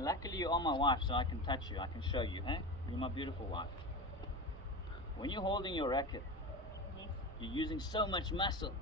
And luckily you are my wife, so I can touch you, I can show you, hey? You're my beautiful wife. When you're holding your racket, you're using so much muscle.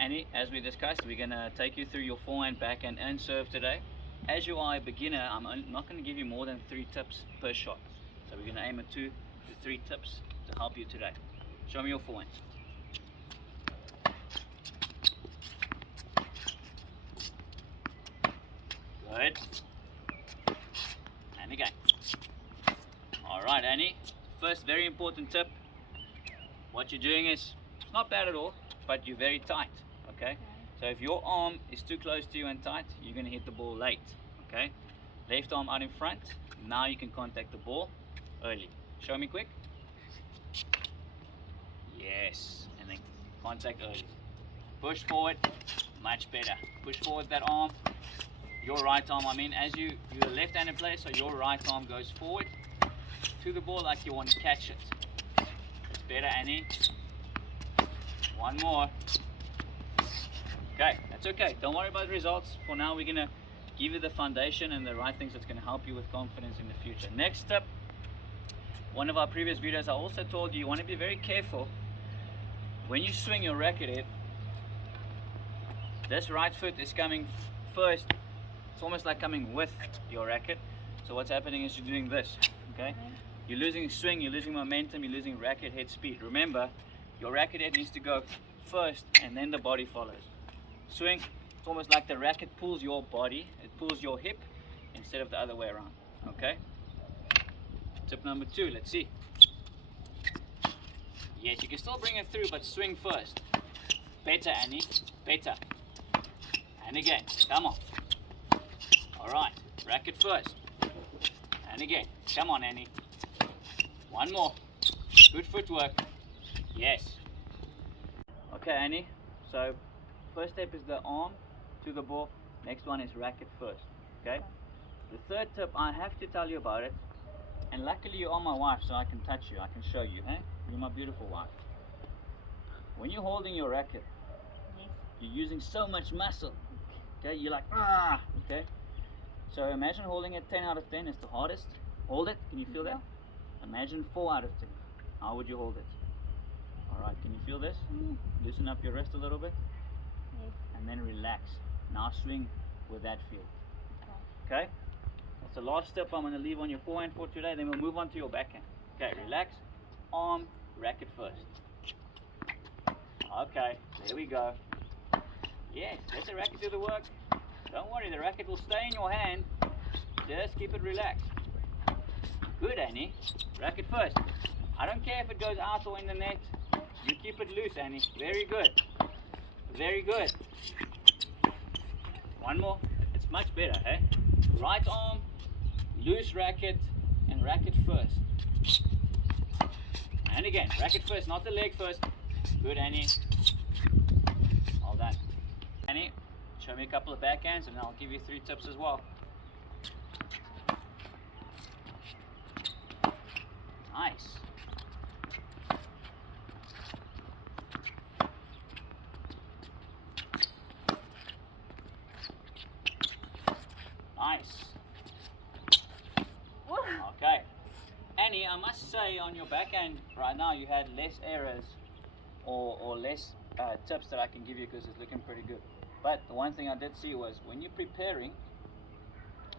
Annie, as we discussed, we're going to take you through your forehand, backhand and serve today. As you are a beginner, I'm not going to give you more than 3 tips per shot. So we're going to aim at 2 to 3 tips to help you today. Show me your forehand. Good. And again. Alright Annie, first very important tip. What you're doing is, it's not bad at all, but you're very tight. Okay? So if your arm is too close to you and tight, you're going to hit the ball late. Okay? Left arm out in front. Now you can contact the ball early. Show me quick. Yes. And then contact early. Push forward. Much better. Push forward that arm. Your right arm, you're a left-handed player, so your right arm goes forward to the ball like you want to catch it. That's better, Annie. One more. Okay, that's okay. Don't worry about the results. For now, we're going to give you the foundation and the right things that's going to help you with confidence in the future. Next step, one of our previous videos, I also told you want to be very careful when you swing your racket head. This right foot is coming first. It's almost like coming with your racket. So what's happening is you're doing this. Okay? You're losing swing, you're losing momentum, you're losing racket head speed. Remember, your racket head needs to go first and then the body follows. Swing, it's almost like the racket pulls your body, it pulls your hip instead of the other way around. Okay? Tip number 2, let's see. Yes, you can still bring it through, but swing first. Better, Annie, better. And again, come on. Alright, racket first. And again, come on Annie. One more. Good footwork. Yes. Okay Annie, so first step is the arm to the ball. Next one is racket first. Okay? The third tip, I have to tell you about it. And luckily you are my wife, so I can touch you, I can show you. Hey? You're my beautiful wife. When you're holding your racket, you're using so much muscle. Okay? You're like, ah! Okay? So imagine holding it 10 out of 10 is the hardest. Hold it. Can you feel that? Imagine 4 out of 10. How would you hold it? Alright, can you feel this? Loosen up your wrist a little bit. Yes. And then relax. Now swing with that feel. Okay? That's the last step I'm going to leave on your forehand for today. Then we'll move on to your backhand. Okay, relax. Arm, racket first. Okay, there we go. Yes, let the racket do the work. Don't worry, the racket will stay in your hand. Just keep it relaxed. Good, Annie. Racket first. I don't care if it goes out or in the net. You keep it loose, Annie. Very good. Very good. One more. It's much better, hey? Right arm, loose racket, and racket first. And again, racket first, not the leg first. Good, Annie. All done. Annie, show me a couple of backhands and I'll give you 3 tips as well. Nice. Nice. Okay. Annie, I must say on your backhand right now you had less errors or less tips that I can give you because it's looking pretty good. But the one thing I did see was when you're preparing,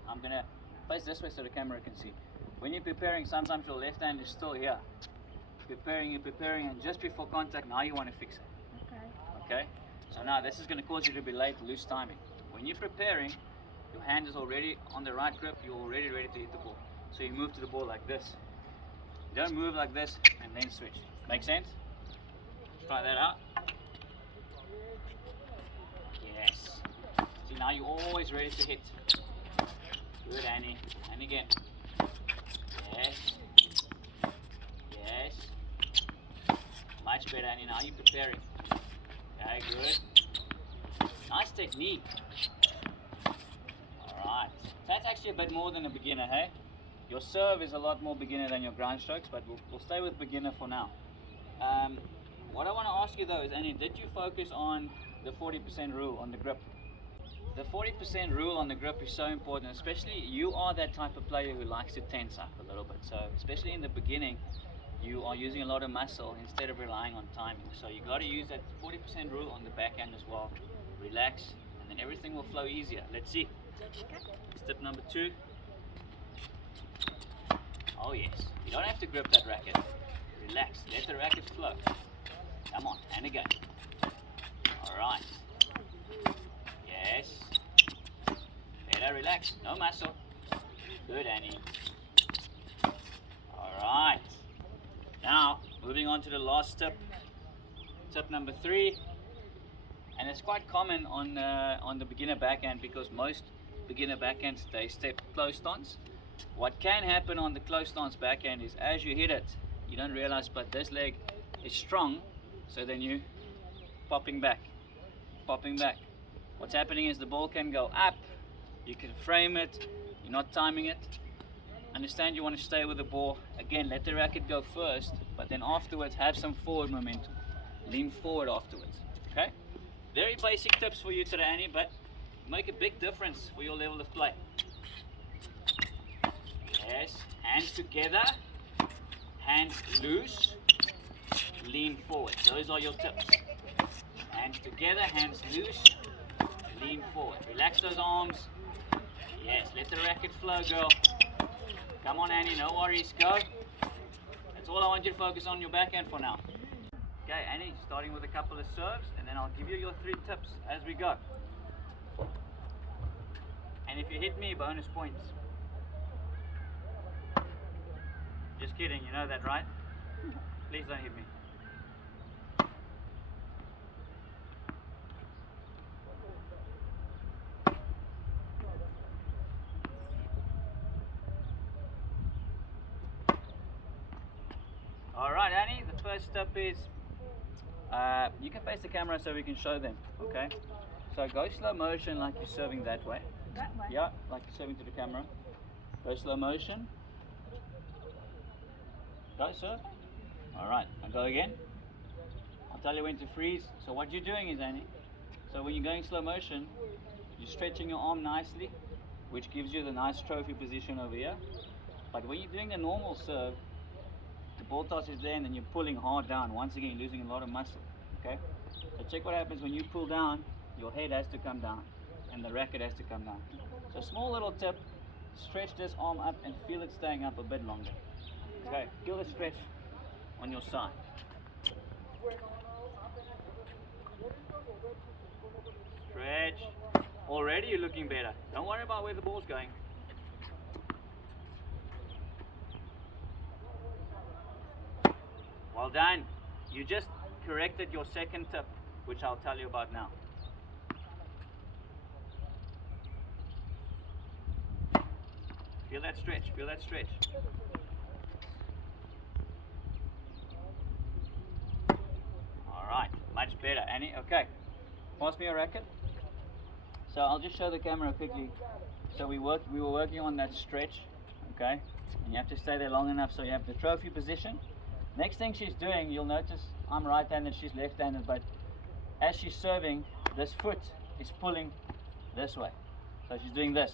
I'm going to face this way so the camera can see. When you're preparing, sometimes your left hand is still here. You're preparing, and just before contact, now you want to fix it. Okay. Okay? So now this is going to cause you to be late, lose timing. When you're preparing, your hand is already on the right grip, you're already ready to hit the ball. So you move to the ball like this. You don't move like this and then switch. Make sense? Try that out. Yes. See, now you're always ready to hit. Good, Annie. And again. Yes. Yes. Much better, Annie. Now you're preparing. Okay, good. Nice technique. Alright. So that's actually a bit more than a beginner, hey? Your serve is a lot more beginner than your ground strokes, but we'll stay with beginner for now. What I want to ask you though is, Annie, did you focus on the 40% rule on the grip? The 40% rule on the grip is so important, especially you are that type of player who likes to tense up a little bit. So especially in the beginning, you are using a lot of muscle instead of relying on timing. So you got to use that 40% rule on the backhand as well. Relax, and then everything will flow easier. Let's see. Step number 2. Oh yes, you don't have to grip that racket. Relax, let the racket flow. Come on, and again. Alright. Yes. Better relax, no muscle. Good, Annie. Alright. Now, moving on to the last tip. Tip number 3. And it's quite common on the beginner backhand because most beginner backhands, they step close stance. What can happen on the close stance backhand is as you hit it, you don't realize, but this leg is strong, so then you popping back. What's happening is the ball can go up, you can frame it, you're not timing it. Understand you want to stay with the ball. Again, let the racket go first, but then afterwards have some forward momentum. Lean forward afterwards. Okay? Very basic tips for you today, Annie, but make a big difference for your level of play. Yes, hands together, hands loose, lean forward. Those are your tips. Hands together, hands loose, lean forward. Relax those arms. Yes, let the racket flow, girl. Come on, Annie, no worries, go. That's all I want you to focus on your backhand for now. Okay, Annie, starting with a couple of serves, and then I'll give you your 3 tips as we go. And if you hit me, bonus points. Just kidding, you know that, right? Please don't hit me. Alright, Annie, the first step is, you can face the camera so we can show them, okay? So go slow motion like you're serving that way. That way? Yeah, like you're serving to the camera. Go slow motion. Go, serve. Alright, now go again. I'll tell you when to freeze. So what you're doing is, Annie, so when you're going slow motion, you're stretching your arm nicely, which gives you the nice trophy position over here. But when you're doing a normal serve, the ball toss is there and then you're pulling hard down. Once again, losing a lot of muscle. Okay? So check what happens when you pull down, your head has to come down and the racket has to come down. So small little tip, stretch this arm up and feel it staying up a bit longer. Okay, feel the stretch on your side. Stretch. Already you're looking better. Don't worry about where the ball's going. Well done. You just corrected your second tip, which I'll tell you about now. Feel that stretch, feel that stretch. Alright, much better, Annie. Okay, pass me your racket. So I'll just show the camera quickly. So we were working on that stretch, okay? And you have to stay there long enough so you have the trophy position. Next thing she's doing, you'll notice I'm right-handed, she's left-handed, but as she's serving, this foot is pulling this way. So she's doing this.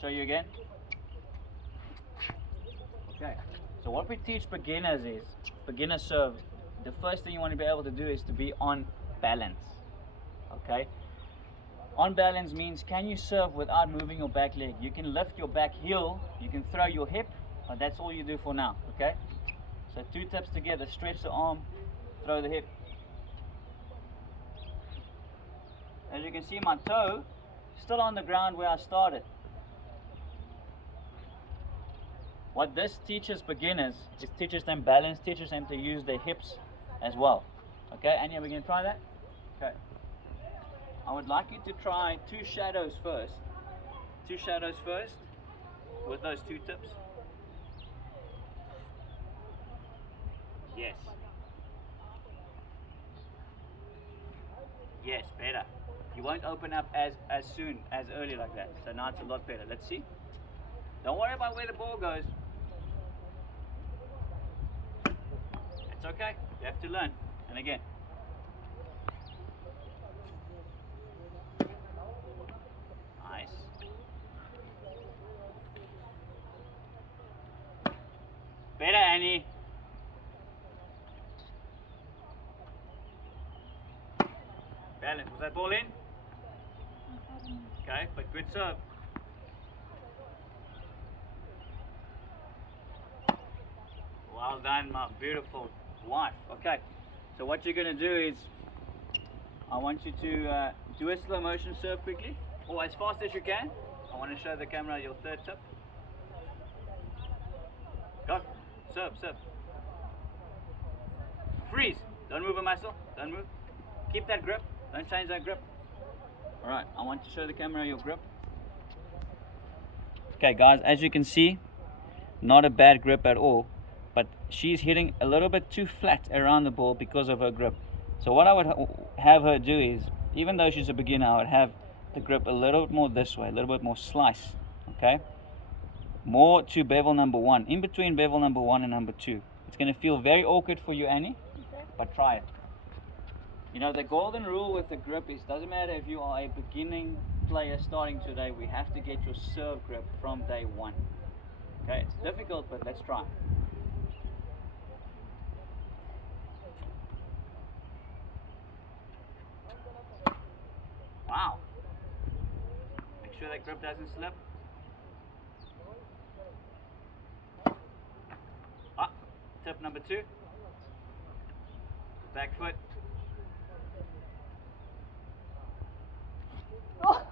Show you again. Okay, so what we teach beginners is, beginner serve, the first thing you want to be able to do is to be on balance. Okay? On balance means, can you serve without moving your back leg? You can lift your back heel, you can throw your hip, but that's all you do for now, okay? So 2 tips together, stretch the arm, throw the hip. as you can see, my toe still on the ground where I started. What this teaches beginners is teaches them balance, teaches them to use their hips as well. Okay, Annie, are we going to try that? Okay. I would like you to try 2 shadows first. 2 shadows first with those 2 tips. Yes. Yes, better. You won't open up as soon, as early like that. So now it's a lot better. Let's see. Don't worry about where the ball goes. It's okay. You have to learn. And again. Nice. Better, Annie. Balance. Was that ball in? Okay, but good serve. Well done, my beautiful wife. Okay, so what you're going to do is, I want you to do a slow motion serve quickly, or as fast as you can. I want to show the camera your 3rd tip. Go, serve, serve. Freeze, don't move a muscle, don't move. Keep that grip, don't change that grip. Alright, I want to show the camera your grip. Okay guys, as you can see, not a bad grip at all, but she's hitting a little bit too flat around the ball because of her grip. So what I would have her do is, even though she's a beginner, I would have the grip a little bit more this way, a little bit more slice, okay? More to bevel number 1, in between bevel number 1 and number 2. It's going to feel very awkward for you, Annie, but try it. You know, the golden rule with the grip is, doesn't matter if you are a beginning player starting today, we have to get your serve grip from day 1. Okay, it's difficult, but let's try. Wow. Make sure that grip doesn't slip. Ah, tip number 2. Back foot.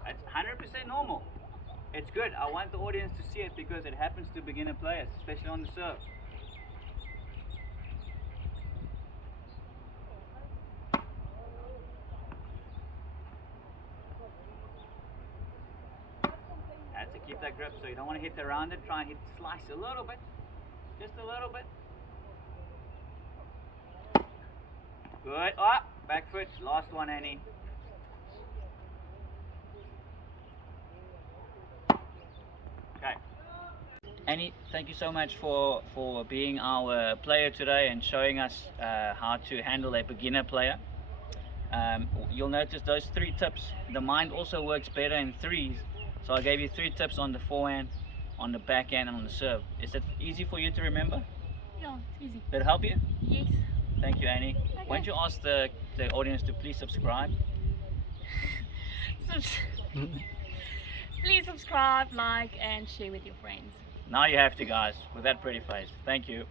It's 100% normal. It's good. I want the audience to see it because it happens to beginner players, especially on the serve. That's to keep that grip, so you don't want to hit around it. Try and hit slice a little bit. Just a little bit. Good. Ah, back foot. Last one, Annie. Okay. Annie, thank you so much for being our player today and showing us how to handle a beginner player. You'll notice those 3 tips. The mind also works better in 3s. So I gave you 3 tips on the forehand, on the backhand, and on the serve. Is it easy for you to remember? Yeah, it's easy. Did it help you? Yes. Thank you, Annie. Okay. Why don't you ask the audience to please subscribe? Please subscribe, like, and share with your friends. Now you have to, guys, with that pretty face. Thank you.